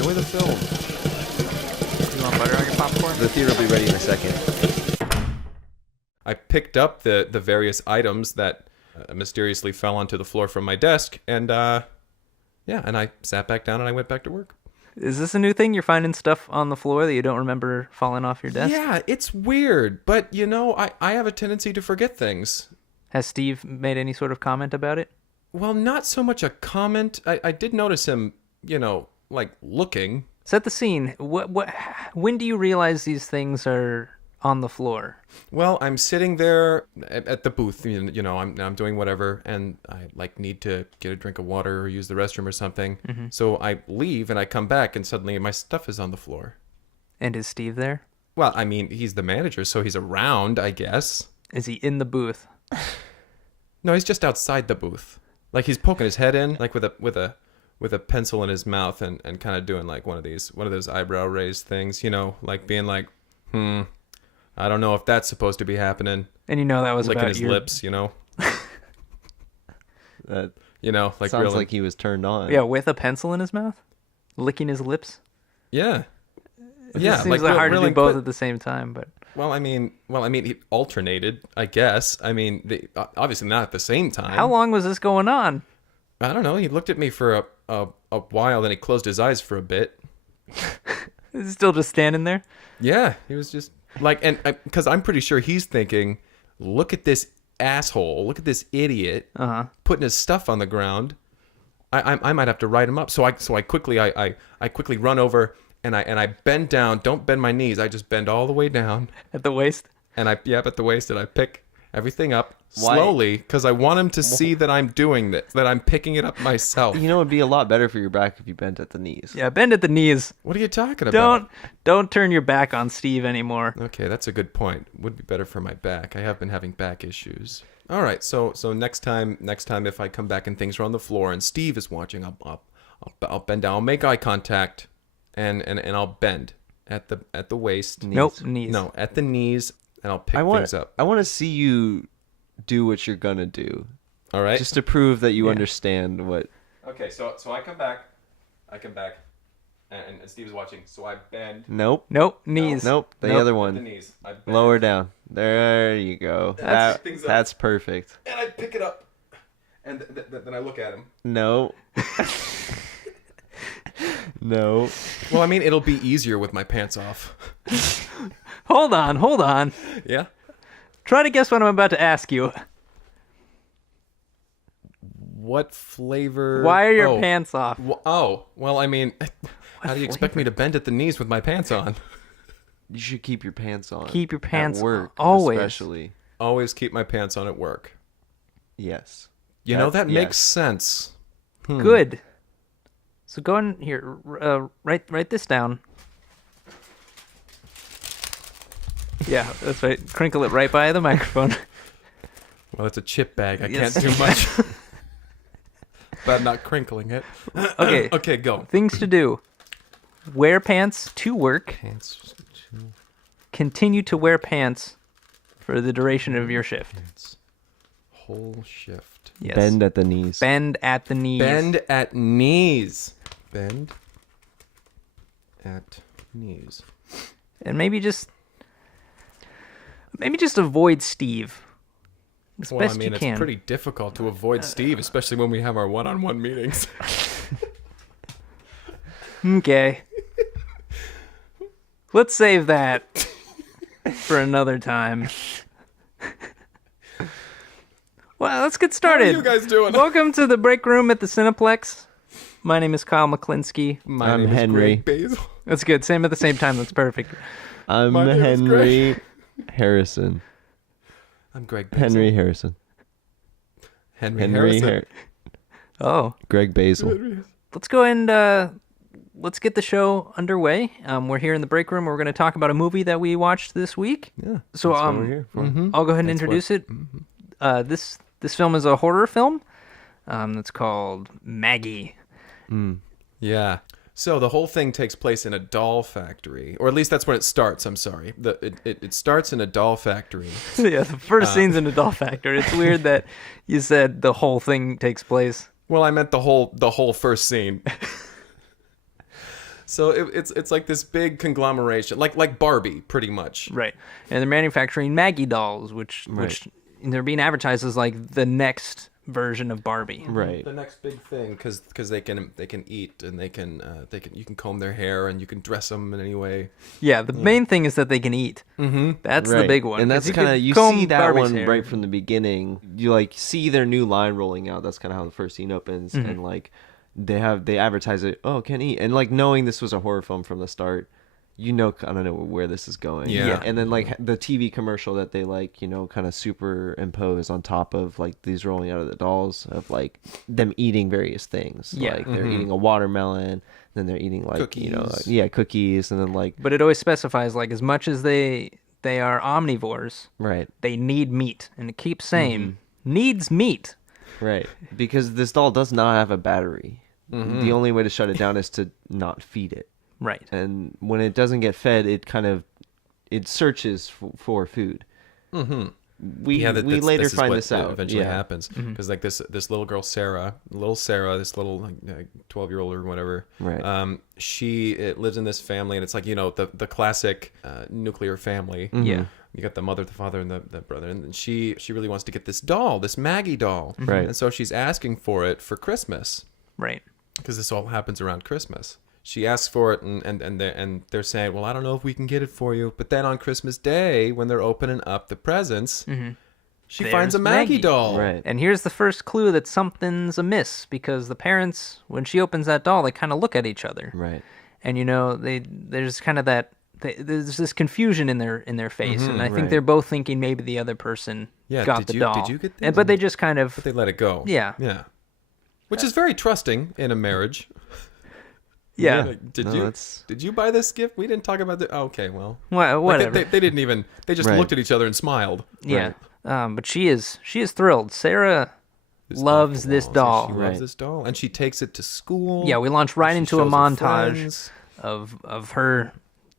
enjoy the film. You want butter on your popcorn? The theater will be ready in a second. I picked up the various items that mysteriously fell onto the floor from my desk, and and I sat back down and I went back to work. Is this a new thing? You're finding stuff on the floor that you don't remember falling off your desk? Yeah, it's weird, but I have a tendency to forget things. Has Steve made any sort of comment about it? Well, not so much a comment. I did notice him, like looking. Set the scene. When do you realize these things are on the floor? Well, I'm sitting there at the booth, I'm doing whatever, and I need to get a drink of water or use the restroom or something. Mm-hmm. So I leave and I come back and suddenly my stuff is on the floor. And is Steve there? Well, I mean, he's the manager, so he's around, I guess. Is he in the booth? No, he's just outside the booth. Like he's poking his head in, like with a pencil in his mouth and kind of doing like one of those eyebrow raised things, like being like, I don't know if that's supposed to be happening. And that was licking about his your lips, That like sounds really. like he was turned on. Yeah, with a pencil in his mouth, licking his lips. Yeah, It yeah. just seems like hard to do both at the same time, but. Well, I mean, he alternated, I guess. I mean, obviously not at the same time. How long was this going on? I don't know. He looked at me for a while, then he closed his eyes for a bit. Is he still just standing there? Yeah, he was just like, because I'm pretty sure he's thinking, look at this asshole, look at this idiot putting his stuff on the ground. I might have to write him up. So I quickly run over and I bend down. Don't bend my knees. I just bend all the way down At the waist? and at the waist, and I pick everything up slowly because I want him to see that I'm doing this, that I'm picking it up myself. It'd be a lot better for your back if you bent at the knees. Yeah, bend at the knees. What are you talking about? Don't turn your back on Steve anymore. Okay, that's a good point. Would be better for my back. I have been having back issues. All right, so next time if I come back and things are on the floor and Steve is watching, I'll bend down. I'll make eye contact, and I'll bend at the waist. Nope, knees. No, at the knees, and I'll pick things up. I want to see you do what you're gonna do. All right, just to prove that you understand what. Okay, so I come back, and Steve is watching. So I bend. Nope, knees. Nope, the other one. The knees. I bend. Lower down. There you go. That's perfect. And I pick it up, and then I look at him. No. No. Well, I mean, it'll be easier with my pants off. Hold on. Yeah? Try to guess what I'm about to ask you. What flavor? Why are your pants off? Well, I mean, how do you expect me to bend at the knees with my pants on? You should keep your pants on. Keep your pants at work, on. Always. Especially. Always keep my pants on at work. Yes. That makes sense. Good. So go in here, write this down. Yeah, that's right. Crinkle it right by the microphone. Well, it's a chip bag. I Yes. can't do much about not crinkling it. Okay. Okay, go. Things to do. Wear pants to work. Pants. Continue to wear pants for the duration of your shift. Whole shift. Yes. Bend at the knees. Bend at the knees. Bend at knees. Bend at knees. And maybe just avoid Steve. As Well, best I mean, you can. it's pretty difficult to avoid Steve, especially when we have our one-on-one meetings. Okay. Let's save that for another time. Well, let's get started. How are you guys doing? Welcome to the break room at the Cineplex. My name is Kyle McKlinsky. My I'm name Henry. is Greg Basil. That's good. Same at the same time. That's perfect. I'm My name is Henry Harrison. I'm Greg Basil. Henry Harrison. Henry Harrison. Oh, Greg Basil. let's go and let's get the show underway. We're here in the break room. We're going to talk about a movie that we watched this week. Yeah. So that's what we're here for. I'll go ahead and introduce it. This film is a horror film. It's called Maggie. Yeah. So the whole thing takes place in a doll factory, or at least that's when it starts. I'm sorry. It starts in a doll factory. Yeah, the first scene's in a doll factory. It's weird that you said the whole thing takes place. Well, I meant the whole first scene. So it's like this big conglomeration, like Barbie, pretty much. Right. And they're manufacturing Maggie dolls, which they're being advertised as like the next version of Barbie. Right. The next big thing, because they can eat, and you can comb their hair, and you can dress them in any way. Yeah, the main thing is that they can eat. Mm-hmm. That's the big one. And that's kind of, you see that Barbie's one hair. Right from the beginning. You like see their new line rolling out. That's kind of how the first scene opens, and like they advertise it. Oh, can eat, and like knowing this was a horror film from the start. I don't know where this is going. Yeah. And then like the TV commercial that they like, kind of superimpose on top of like these rolling out of the dolls of like them eating various things. Yeah. Like they're eating a watermelon, then they're eating like, cookies. Cookies. And then like. But it always specifies like as much as they are omnivores, right. They need meat. And it keeps saying needs meat. Right. Because this doll does not have a battery. Mm-hmm. The only way to shut it down is to not feed it. Right. And when it doesn't get fed, it searches for food. Mm-hmm. We later find this out. Eventually happens because like this little girl Sarah, this little 12-year-old or whatever. Right. She lives in this family, and it's like the classic nuclear family. Mm-hmm. Yeah. You got the mother, the father, and the brother, and she really wants to get this doll, this Maggie doll. Right. And so she's asking for it for Christmas. Right. Because this all happens around Christmas. She asks for it, and they're saying, well, I don't know if we can get it for you. But then on Christmas Day, when they're opening up the presents, she finds a Maggie doll. Right. And here's the first clue that something's amiss, because the parents, when she opens that doll, they kind of look at each other. Right. And there's kind of there's this confusion in their face, and I think they're both thinking maybe the other person got the doll. Did you get this? But they just kind of... But they let it go. Yeah. Yeah. Which is very trusting in a marriage. Yeah. Like, did you buy this gift? We didn't talk about that. Oh, okay, well. Well, whatever. Like they didn't even. They just looked at each other and smiled. Yeah. Right. But she is thrilled. Sarah loves this doll. She loves this doll, and she takes it to school. Yeah, we launch right into a montage of her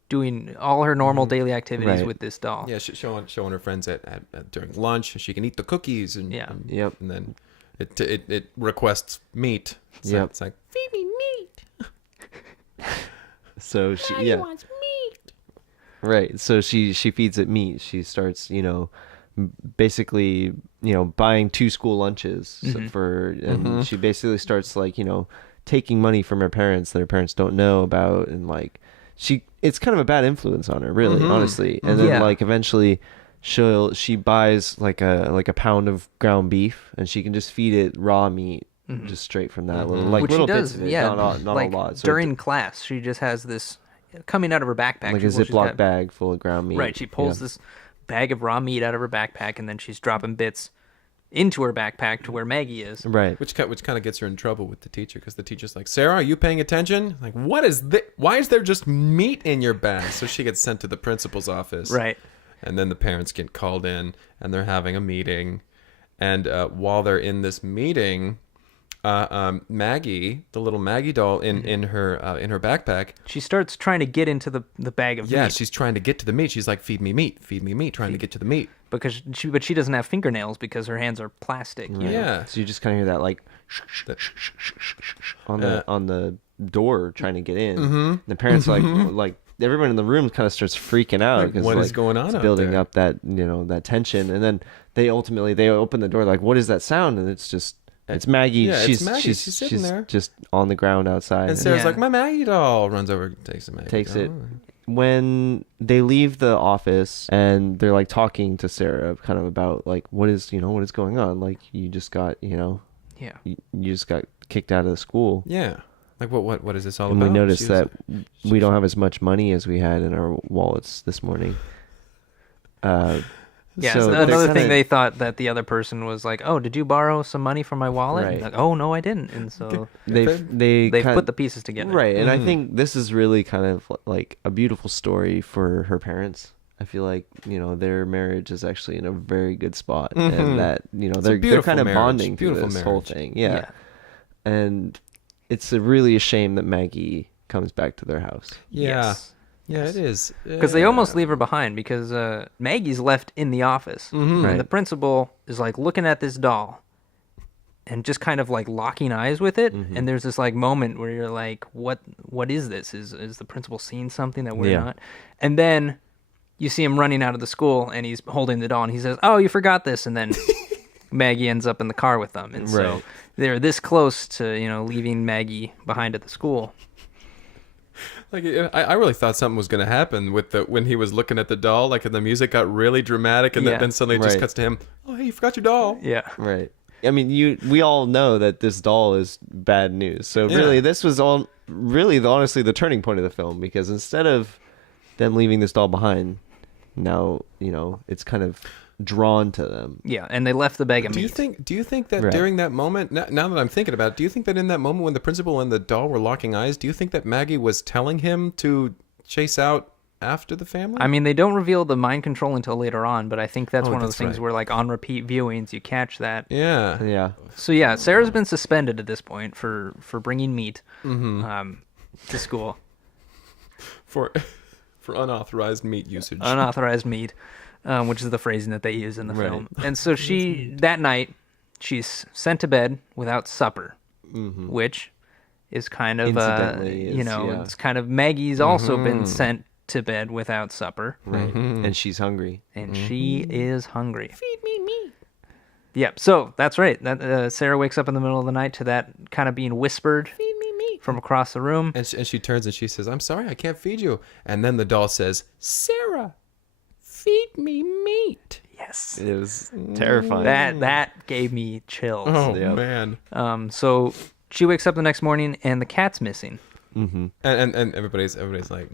doing all her normal daily activities with this doll. Yeah, showing her friends at during lunch. She can eat the cookies and yep. And then it requests meat. So it's like, feed me meat. So she wants meat. Right. So she feeds it meat. She starts, basically, buying 2 school lunches and she basically starts like, taking money from her parents that her parents don't know about, and like it's kind of a bad influence on her, really, honestly. And then like eventually she buys like a pound of ground beef, and she can just feed it raw meat. Just straight from that Which little she does, bits of it, not like a lot. So during class, she just has this coming out of her backpack, like a Ziploc bag full of ground meat. Right, she pulls this bag of raw meat out of her backpack, and then she's dropping bits into her backpack to where Maggie is. Right, which kind of gets her in trouble with the teacher, because the teacher's like, Sarah, are you paying attention? Like, what is this? Why is there just meat in your bag? So she gets sent to the principal's office. Right, and then the parents get called in, and they're having a meeting, and while they're in this meeting. Maggie, the little Maggie doll in her backpack. She starts trying to get into the bag of meat. Yeah, she's trying to get to the meat. She's like, feed me meat, trying to get to the meat. Because she doesn't have fingernails because her hands are plastic. Right. Yeah. So you just kind of hear that like on the door trying to get in. And the parents like everyone in the room kind of starts freaking out because what is going on? It's out building there? up that that tension, and then they open the door like, what is that sound? And it's Maggie. Yeah, she's Maggie. She's sitting there, just on the ground outside. And Sarah's like, my Maggie doll. Runs over, takes the Maggie. Takes doll. it. When they leave the office and they're like talking to Sarah, kind of about like what is going on. Like you just got you just got kicked out of the school. Yeah. Like what is this all and about? We noticed that we don't have as much money as we had in our wallets this morning. Yeah, so another thing they thought that the other person was like, "Oh, did you borrow some money from my wallet?" Right. And like, "Oh, no, I didn't." And so they put the pieces together. Right, and I think this is really kind of like a beautiful story for her parents. I feel like their marriage is actually in a very good spot, and that they're kind of bonding through this whole thing. Yeah, and it's really a shame that Maggie comes back to their house. Yeah. Yes. Yeah, it is. Because they almost leave her behind, because Maggie's left in the office. Right. And the principal is like looking at this doll. and just kind of like locking eyes with it. And there's this like moment where you're like, what is this? Is the principal seeing something that we're not? And then you see him running out of the school, and he's holding the doll, and he says, "Oh, you forgot this." And then Maggie ends up in the car with them, and so they're this close to leaving Maggie behind at the school. Like, I really thought something was going to happen with when he was looking at the doll, like, and the music got really dramatic, and then suddenly it just cuts to him. Oh, hey, you forgot your doll. Yeah. Right. I mean, we all know that this doll is bad news. So really, this was honestly the turning point of the film, because instead of them leaving this doll behind, now it's kind of drawn to them. Yeah, and they left the bag of meat. Do you think that during that moment, now that I'm thinking about it, do you think that in that moment when the principal and the doll were locking eyes, do you think that Maggie was telling him to chase out after the family? I mean, they don't reveal the mind control until later on, but I think that's one of those things where, like, on repeat viewings, you catch that. Yeah. Yeah. So yeah, Sarah's been suspended at this point for bringing meat to school. For unauthorized meat usage. Unauthorized meat, which is the phrasing that they use in the film. And so that night, she's sent to bed without supper, which is kind of, it's kind of Maggie's also been sent to bed without supper. Right. And she's hungry. And she is hungry. Feed me meat. Yep. So that's right. That Sarah wakes up in the middle of the night to that kind of being whispered. Feed me meat. From across the room. And she turns and she says, "I'm sorry, I can't feed you." And then the doll says, "Sarah, feed me meat." Yes. It was terrifying. That gave me chills. Oh, man. So she wakes up the next morning and the cat's missing. Mm-hmm. And everybody's like,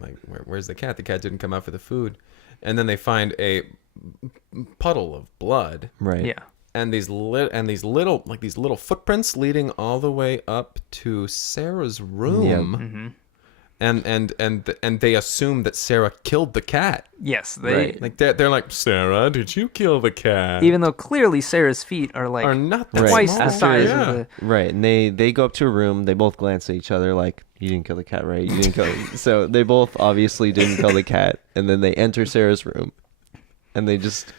where's the cat? The cat didn't come out for the food. And then they find a puddle of blood. Right. Yeah. And these little footprints leading all the way up to Sarah's room. Yep. And they assume that Sarah killed the cat. Yes, like they're like, "Sarah, did you kill the cat?" Even though clearly Sarah's feet are not that twice small. the size of the... Right, and they go up to a room. They both glance at each other like, "You didn't kill the cat, right? You didn't kill it." So they both obviously didn't kill the cat. And then they enter Sarah's room, and they just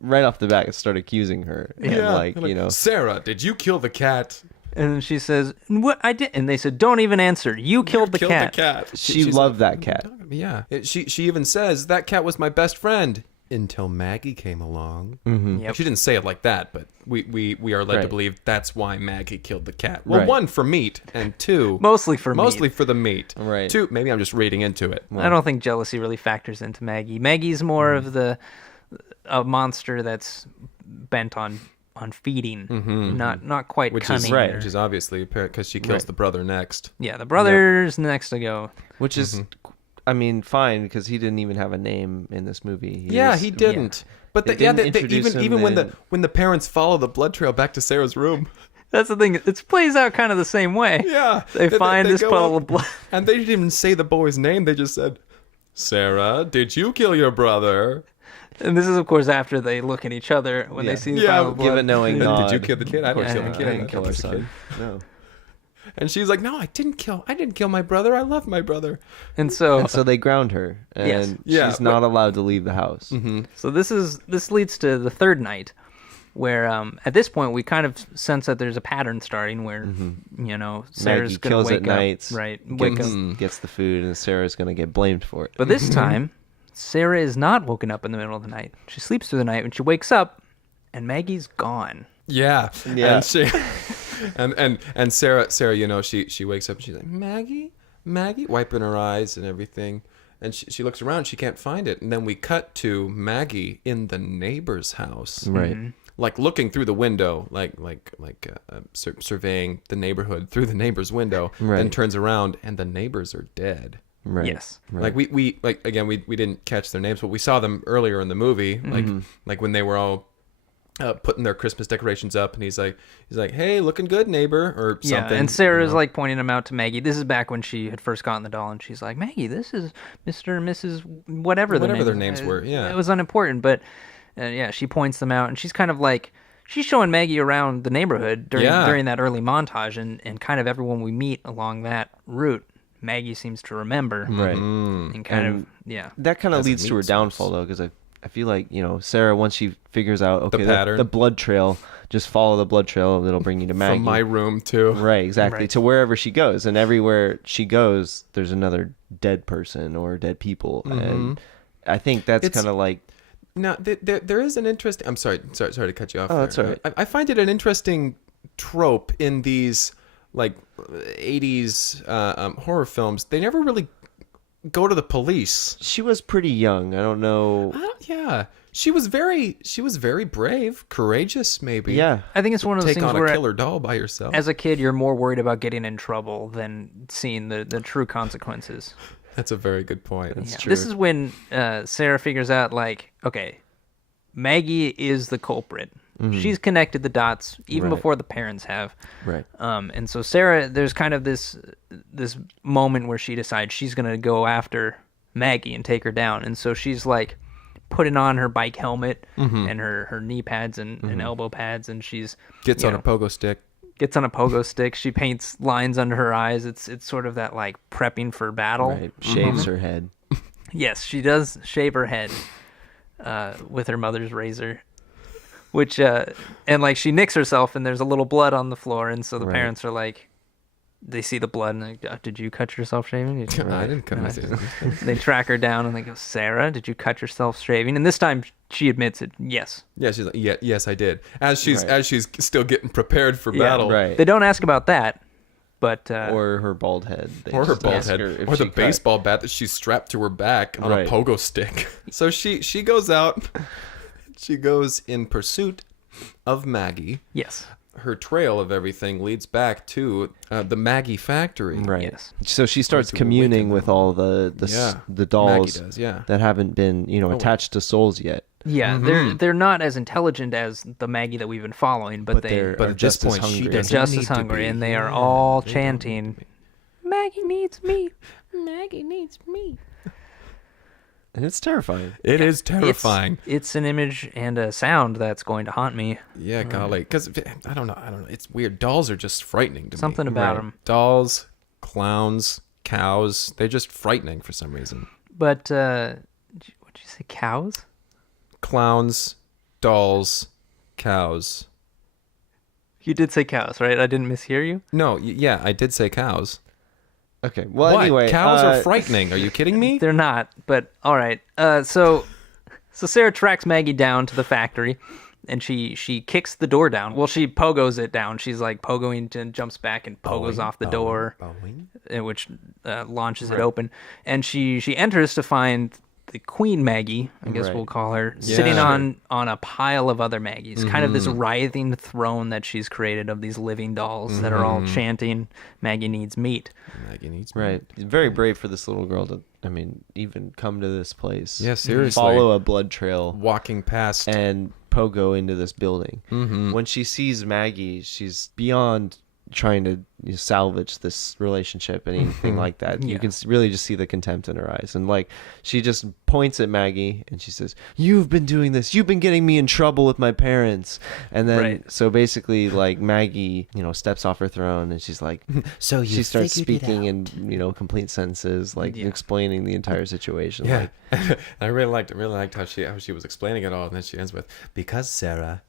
right off the bat start accusing her. Yeah, and "Sarah, did you kill the cat?" And she says, "What? I did." And they said, "Don't even answer. You killed the cat." She loved that cat. Yeah. She even says, "That cat was my best friend until Maggie came along." Mm-hmm. Yep. She didn't say it like that, but we are led to believe that's why Maggie killed the cat. Well, one, for meat, and two, mostly for the meat. Right. Two, maybe I'm just reading into it. I don't think jealousy really factors into Maggie. Maggie's more of a monster that's bent on feeding, not quite cunning. Which is obviously apparent because she kills the brother next. Yeah, the brother's next to go. Which is, I mean, fine, because he didn't even have a name in this movie. He didn't. Yeah. But they even when the parents follow the blood trail back to Sarah's room. That's the thing. It plays out kind of the same way. Yeah. They find this puddle of blood. And they didn't even say the boy's name. They just said, "Sarah, did you kill your brother?" And this is, of course, after they look at each other when they see the pile of blood. Give a knowing nod. Did you kill the kid? I didn't kill the kid. I didn't kill our son. No. And she's like, "No, I didn't kill my brother. I love my brother." And so they ground her, and she's not allowed to leave the house. Mm-hmm. So this leads to the third night, where at this point we kind of sense that there's a pattern starting where Sarah's going to wake at night, up, gets the food, and Sarah's going to get blamed for it. But this time, Sarah is not woken up in the middle of the night. She sleeps through the night. When she wakes up, and Maggie's gone. Yeah. And she, and Sarah, she wakes up and she's like, Maggie, wiping her eyes and everything. And she looks around, she can't find it. And then we cut to Maggie in the neighbor's house. Right. Mm-hmm. Like looking through the window, surveying the neighborhood through the neighbor's window. Right. Then turns around and the neighbors are dead. Right. Yes. Like Right. we didn't catch their names, but we saw them earlier in the movie. Like when they were all putting their Christmas decorations up, and he's like, "Hey, looking good, neighbor," or something. Yeah, and Sarah's like pointing them out to Maggie. This is back when she had first gotten the doll, and she's like, "Maggie, this is Mr. and Mrs. whatever their names were." Yeah, it was unimportant, but she points them out, and she's kind of like she's showing Maggie around the neighborhood during that early montage, and kind of everyone we meet along that route. Maggie seems to remember, right? And that kind of leads to her downfall, though, because I feel like Sarah, once she figures out the pattern, the blood trail just follow the blood trail. It'll bring you to Maggie. From my room too. Right, exactly. Right. To wherever she goes. And everywhere she goes, there's another dead person or dead people. And I think that's kind of like... Now, there is an interesting... I'm sorry to cut you off. Oh, that's all right. I find it an interesting trope in these like 80s horror films. They never really go to the police. She was pretty young. I don't know. Yeah. She was very brave, courageous, maybe. Yeah. I think it's one of those Take things on a where killer doll by yourself. as a kid you're more worried about getting in trouble than seeing the true consequences. That's a very good point. Yeah. true. This is when Sarah figures out, like, okay, Maggie is the culprit. She's connected the dots even Right. before the parents have. Right. And so Sarah, there's kind of this moment where she decides she's going to go after Maggie and take her down. And so she's like putting on her bike helmet and her knee pads and elbow pads, and she's Gets on a pogo stick. gets on a pogo stick. She paints lines under her eyes. It's sort of that like prepping for battle. Right. Shaves her head. Yes, she does shave her head with her mother's razor, which and like she nicks herself, and there's a little blood on the floor, and so the Right. parents are like, they see the blood and like, did you cut yourself shaving? I didn't cut myself. They track her down and they go, Sarah, did you cut yourself shaving? And this time she admits it. Yes. Yeah, she's like, yes, I did. As she's Right. as she's still getting prepared for Yeah, battle, Right. They don't ask about that, but Or her bald head. They Or her just bald ask head, her if or the she cut. baseball bat that she's strapped to her back on Right. a pogo stick. So she goes out. She goes in pursuit of Maggie. yes. Her trail of everything leads back to the Maggie factory. Right. Yes. So she starts to communing awaken with them. all the Yeah. dolls Maggie does, yeah. that haven't been, attached to souls yet. Yeah, they're not as intelligent as the Maggie that we've been following, but they're But are at this just as point, she hungry. doesn't just need as to hungry, be. and they are Yeah, all they don't chanting, Maggie needs meat. Maggie needs meat. And it's terrifying. It is terrifying. It's an image and a sound that's going to haunt me. Yeah, golly, because I don't know. It's weird. Dolls are just frightening to me. Something about Right. them. Dolls, clowns, cows. They're just frightening for some reason. But what'd you say? Cows? Clowns, dolls, cows. You did say cows, right? I didn't mishear you. No, yeah, I did say cows. Okay. Well, What? anyway, Cows are frightening. Are you kidding me? They're not. But all right. So Sarah tracks Maggie down to the factory, and she kicks the door down. Well, she pogos it down. She's like pogoing and jumps back and pogos off the door, which launches it open. And she enters to find the Queen Maggie, I guess Right. we'll call her, Yeah. sitting Sure. on a pile of other Maggies. Kind of this writhing throne that she's created of these living dolls that are all chanting, Maggie needs meat. Maggie needs Right. Very brave for this little girl to, even come to this place. Yeah, seriously. Follow a blood trail walking past. and pogo into this building. When she sees Maggie, she's beyond trying to salvage this relationship and anything like that. You Yeah. can really just see the contempt in her eyes, and like she just points at Maggie and she says, "You've been doing this. You've been getting me in trouble with my parents." And then Right. so basically, like Maggie, steps off her throne and she's like, So she starts speaking in complete sentences, like Yeah. explaining the entire situation. Yeah, Like, I really liked how she was explaining it all, and then she ends with, "Because Sarah,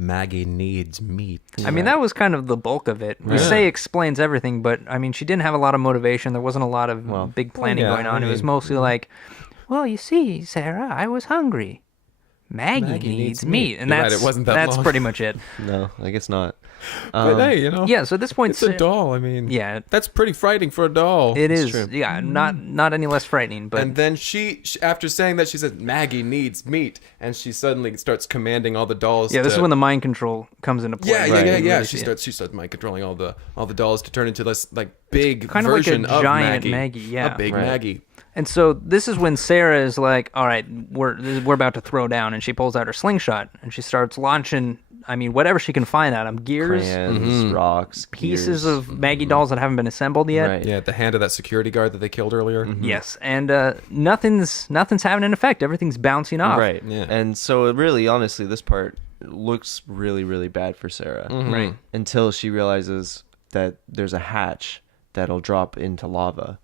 Maggie needs meat." I mean, that was kind of the bulk of it. We Yeah. say explains everything, but I mean, she didn't have a lot of motivation. There wasn't a lot of big planning yeah, going on. I It was mean- mostly like, well, you see, Sarah, I was hungry. Maggie needs meat. And You're right, that's, it wasn't that that's long. pretty much it. no, I guess not. But hey, Yeah, so at this point, it's a doll. I mean, Yeah. that's pretty frightening for a doll. It is. true. Yeah, not any less frightening, but And then she, after saying that, she says, "Maggie needs meat," and she suddenly starts commanding all the dolls. yeah, this to, is when the mind control comes into play. Yeah, You yeah. really She see it. starts mind controlling all the dolls to turn into this like big kind of like a version of giant Maggie. Maggie, yeah. A big Right. Maggie. And so this is when Sarah is like, all right, we're about to throw down, and she pulls out her slingshot and she starts launching, I mean, whatever she can find at him, gears, Crayons, rocks, pieces gears. of Maggie dolls that haven't been assembled yet. Right. Yeah, at the hand of that security guard that they killed earlier. Yes, and nothing's having an effect. Everything's bouncing off. Right. Yeah. And so it really, honestly, this part looks really, really bad for Sarah. Right. Until she realizes that there's a hatch that'll drop into lava.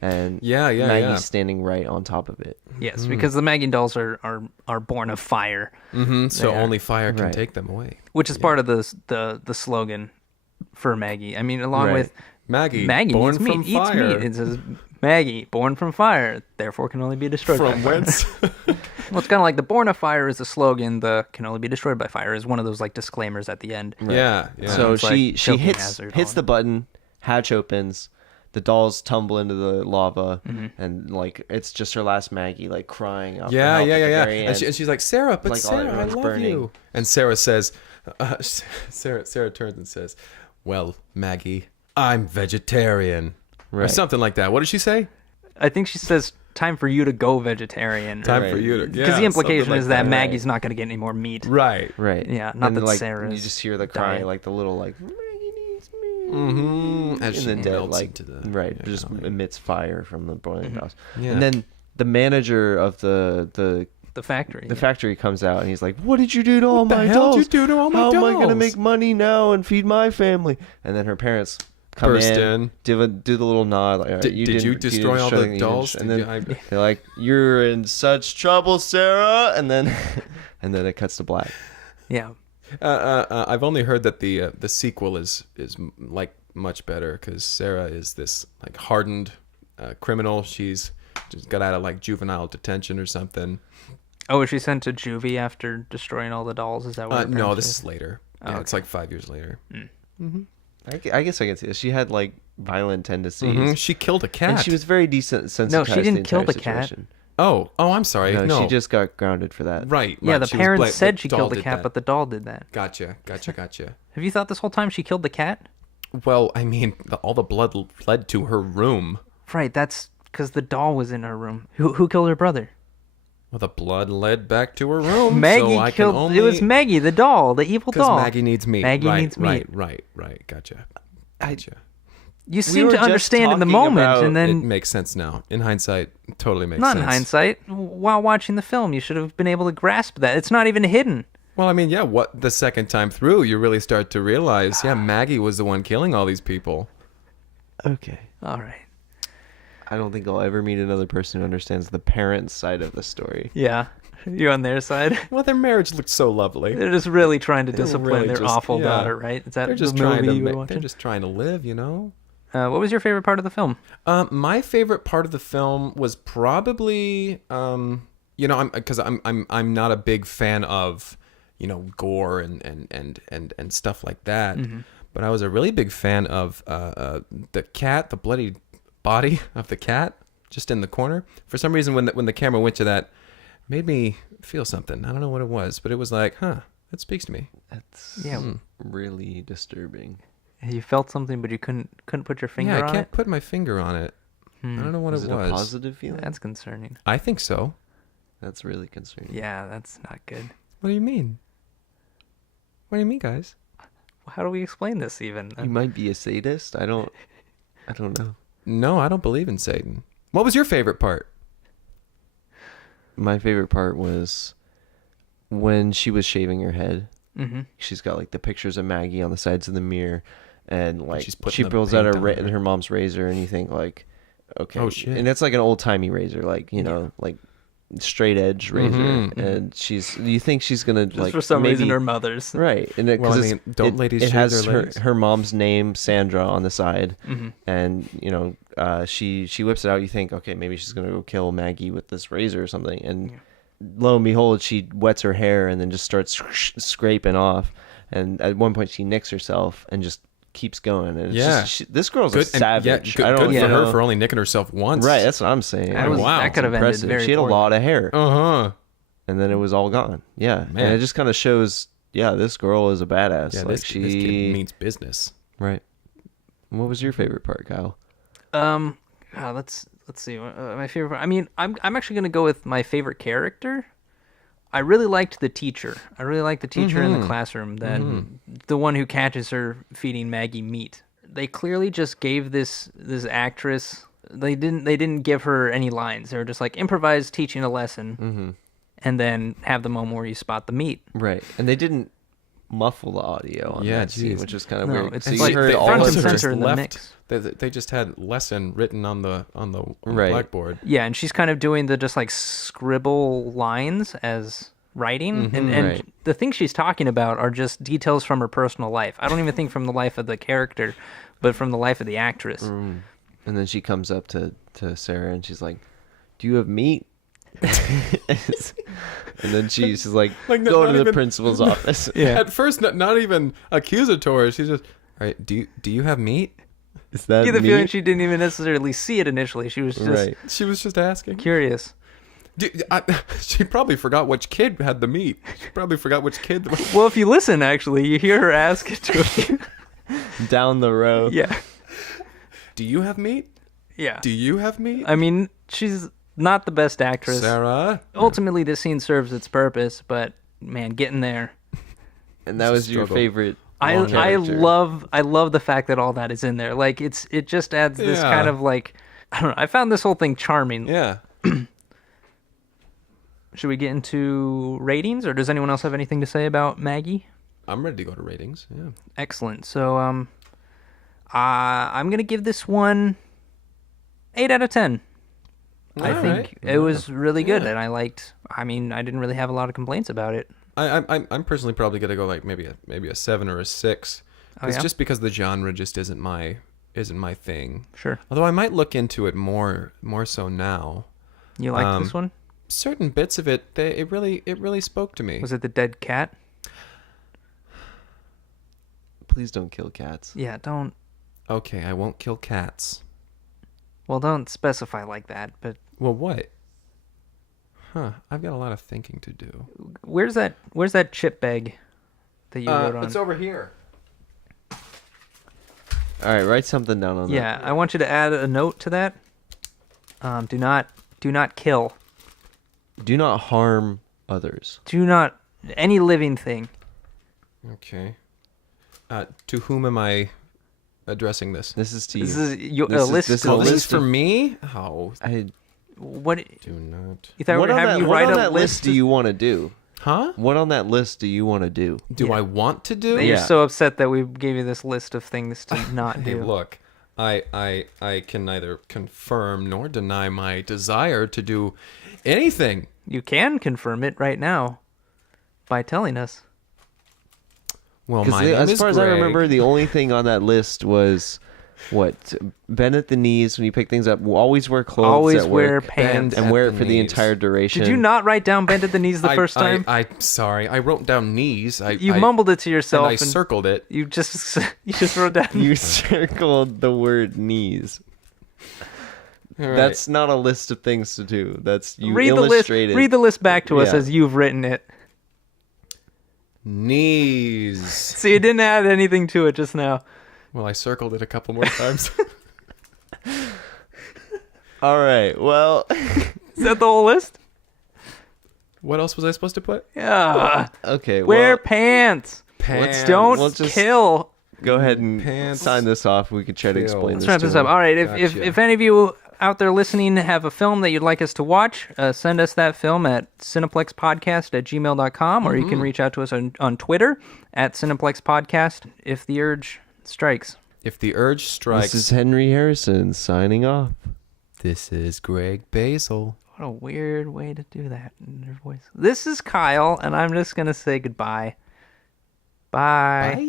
and Maggie's Maggie's standing right on top of it. Yes, because the Maggie dolls are born of fire. Mm-hmm. So They are. only fire can Right. take them away. Which is part of the slogan for Maggie. I mean, along Right. with Maggie born born needs from meat, eats fire. meat. It says Maggie, born from fire, therefore can only be destroyed by From fire. whence? Well, it's kind of like the born of fire is the slogan. The can only be destroyed by fire is one of those like disclaimers at the end. Yeah. So It's like she choking hits hazard hits on the it. button, hatch opens, the dolls tumble into the lava, Mm-hmm. and like it's just her last Maggie like crying out. for Yeah, help yeah, at yeah, the yeah. very And, end. she's like, Sarah, but Like, all Sarah, I everyone's love burning. you. And Sarah says, Sarah turns and says, well, Maggie, I'm vegetarian. Or Right. something like that. What did she say? I think she says time for you to go vegetarian. Time Right. for you to... Because yeah, the implication something like is that that. Maggie's not going to get any more meat. Right. Right. Yeah, not And that like, Sarah's you just hear the cry, dying. like the little like Maggie needs me. Mm-hmm. As she And then melts like into the... right, yeah, just kind of like- emits fire from the boiling dolls. Yeah. And then the manager of the The factory. the yeah. factory comes out and he's like, "What did you do to all the my hell dolls? did you do to all my How am I gonna dolls?" make money now and feed my family?" And then her parents come Burst in. do the little nod. Like, "All right, Did you didn't- destroy all destroy the anything, dolls? And Did then you- they're like, "You're in such trouble, Sarah." And then and then it cuts to black. Yeah. I've only heard that the sequel is like much better because Sarah is this like hardened criminal. She's just got out of like juvenile detention or something. Oh, was she sent to juvie after destroying all the dolls? Is that what? her No, parents this did? is later. Oh, Yeah, it's like 5 years later. I guess I can see this. She had like violent tendencies. Mhm. She killed a cat. And she was very desensitized. No, she to didn't kill entire the cat. situation. Oh, I'm sorry. No, No, she just got grounded for that. right. Yeah, right. the She was parents said she doll killed the did cat, that. but the doll did that. Gotcha. Have you thought this whole time she killed the cat? Well, I mean, all the blood led to her room. Right, that's because the doll was in her room. Who killed her brother? Well, the blood led back to her room. Maggie so I killed. Can only... It was Maggie, the doll, the evil Because doll. Maggie needs meat. Maggie right, needs meat. Right. Gotcha. You seem were to just understand in the talking moment, about and It then makes sense now. In hindsight, totally makes not sense. in hindsight. While watching the film, you should have been able to grasp that. It's not even hidden. Well, I mean, yeah, what the second time through, you really start to realize, yeah, Maggie was the one killing all these people. Okay. All right. I don't think I'll ever meet another person who understands the parents' side of the story. Yeah, you're on their side. Well, their marriage looked so lovely. They're just really trying to They're discipline really their just- awful yeah. daughter, right? Is that They're just the trying movie to. you were They're watching? just trying to live, you know. What was your favorite part of the film? My favorite part of the film was probably, you know, because I'm not a big fan of, you know, gore and stuff like that. Mm-hmm. But I was a really big fan of the cat, the bloody body of the cat, just in the corner. For some reason, when the camera went to that, made me feel something. I don't know what it was, but it was like, huh, that speaks to me. That's Yeah. really disturbing. You felt something, but you couldn't put your finger Yeah, I on can't it. put my finger on it. I don't know what Was it it was. a positive feeling? That's concerning. I think so. That's really concerning. Yeah, that's not good. What do you mean? What do you mean, guys? How do we explain this even? You might be a sadist. I don't know. No, I don't believe in Satan. What was your favorite part? My favorite part was when she was shaving her head. Mm-hmm. She's got like the pictures of Maggie on the sides of the mirror, and like she's putting she the pulls out paint on her. her mom's razor, and you think like, okay, Oh, shit. and it's like an old timey razor, like you know, like straight edge razor, Mhm, and you think she's gonna Just like for some maybe, reason, her mother's. right, and Well, I because mean, don't ladies it shave has their legs? her mom's name Sandra on the side, Mm-hmm. and you know, she whips it out. You think, okay, maybe she's gonna go kill Maggie with this razor or something, and lo and behold, she wets her hair and then just starts scraping off. And at one point, she nicks herself and just keeps going. And it's Yeah. just, this girl's a Good, and, yeah, savage. good, I don't good for know. her for only nicking herself once. Right, that's what I'm saying. That was- wow. that could have ended Impressive. very She had a poorly. lot of hair, Uh-huh. and then it was all gone. Yeah, Man. and it just kind of shows. Yeah, this girl is a badass. Yeah, like this kid means business. right. What was your favorite part, Kyle? Let's see. My favorite part. I mean, I'm actually gonna go with my favorite character. I really liked the teacher. I really liked the teacher in the classroom, that the one who catches her feeding Maggie meat. They clearly just gave this actress. They didn't give her any lines. They were just like improvised teaching a lesson, and then have the moment where you spot the meat. Right, and they didn't muffle the audio on Yeah, that scene, geez. which is kind of No, weird. it's So you like heard all front of and her. center in the mix. They just had lesson written on the Right. blackboard. Yeah, and she's kind of doing the just like scribble lines as writing, and Right. the things she's talking about are just details from her personal life. I don't even think from the life of the character, but from the life of the actress. And then she comes up to Sarah and she's like, "Do you have meat?" And then she's just like Like, go not to the even- principal's office. Yeah. At first, not even accusatory. She's just, all right, do you have meat? Is that I get the meat? feeling she didn't even necessarily see it initially. She was just Right. She was just asking. curious. She probably forgot which kid had the meat. She probably forgot which kid. Well, if you listen, actually, you hear her ask it to him. Down the road. Yeah. Do you have meat? Yeah. Do you have meat? I mean, she's not the best actress. Sarah? Ultimately, this scene serves its purpose, but man, getting there. And that was your struggle. favorite. I character. love the fact that all that is in there. Like it just adds this Yeah. kind of like, I don't know. I found this whole thing charming. Yeah. Should we get into ratings, or does anyone else have anything to say about Maggie? I'm ready to go to ratings. Yeah. Excellent. So I'm gonna give this one 8 out of 10. I All think right. it was really good, Yeah. and I didn't really have a lot of complaints about it. I'm personally probably gonna go like maybe a 7 or a 6. Oh, It's yeah? just because the genre just isn't my thing. Sure. Although I might look into it more so now. You liked this one? Certain bits of it, it really spoke to me. Was it the dead cat? Please don't kill cats. Yeah, don't. Okay, I won't kill cats. Well, don't specify like that. But Well, what? Huh? I've got a lot of thinking to do. where's that chip bag that you wrote on? It's over here. All right, write something down on that. Yeah, I want you to add a note to that. Do not kill. Do not harm others. Do not any living thing. Okay. To whom am I addressing this? This is to you. This is a This is- list. this is to a Oh, this is list for of- me? Oh, What do not. you thought we What were on having that, you what write on a that list do you want to do? Huh? What on that list do you want to do? Do Yeah. I want to do? That you're Yeah. so upset that we gave you this list of things to not Hey, do. look, I can neither confirm nor deny my desire to do anything. You can confirm it right now by telling us. Well, Because my name as is far as I Greg. remember, the only thing on that list was what? Bend at the knees when you pick things up. Always wear clothes Always at wear work, pants. and at wear the it for the knees. entire duration. Did you not write down bend at the knees the first time? I'm sorry. I wrote down knees. You mumbled it to yourself, and I circled it. you just wrote down. You circled the word knees. All right. That's not a list of things to do. That's you read the list. illustrated. Read the list back to us Yeah. as you've written it. knees. So you didn't add anything to it just now. Well, I circled it a couple more times. All right. Well, Is that the whole list? What else was I supposed to put? Yeah. okay. Wear Well, pants. Pants. Don't We'll just- kill. go ahead and Pants. sign this off. We could try to Kill. explain Let's this. Let's wrap to this him. up. All right. If Gotcha. any of you out there listening have a film that you'd like us to watch, send us that film at cineplexpodcast@gmail.com, or you can reach out to us on Twitter at cineplexpodcast if the urge strikes. If the urge strikes, This is Henry Harrison signing off. this is Greg Basil. What a weird way to do that in your voice. This is Kyle, and I'm just going to say goodbye. Bye. Bye.